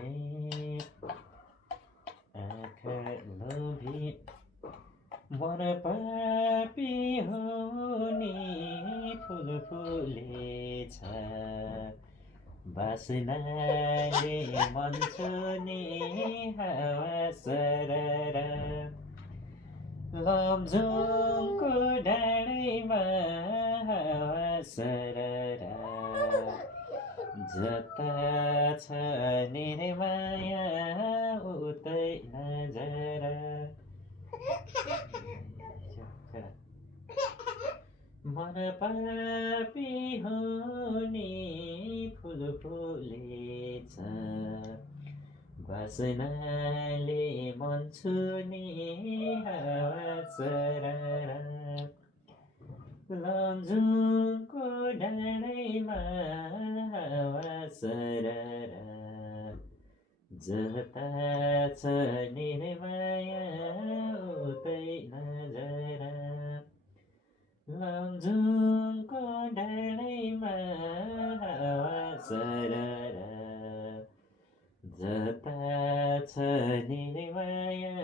ए आँखा लोभी मन पापी हुने फुल फुलेछ बासनाले मन छुने हावा सरर लमजुङको डाँडैमा हावा सरर जता छ निर्माया उतै नजर मन पापी हुने फुल फुलेछ बासनाले मन छुने हावा सरर लमजुङको डाँडैमा हावा सरर जता छ निर्माया उतै नजर लमजुङको डाँडैमा हावा सरर जता छ निर्माया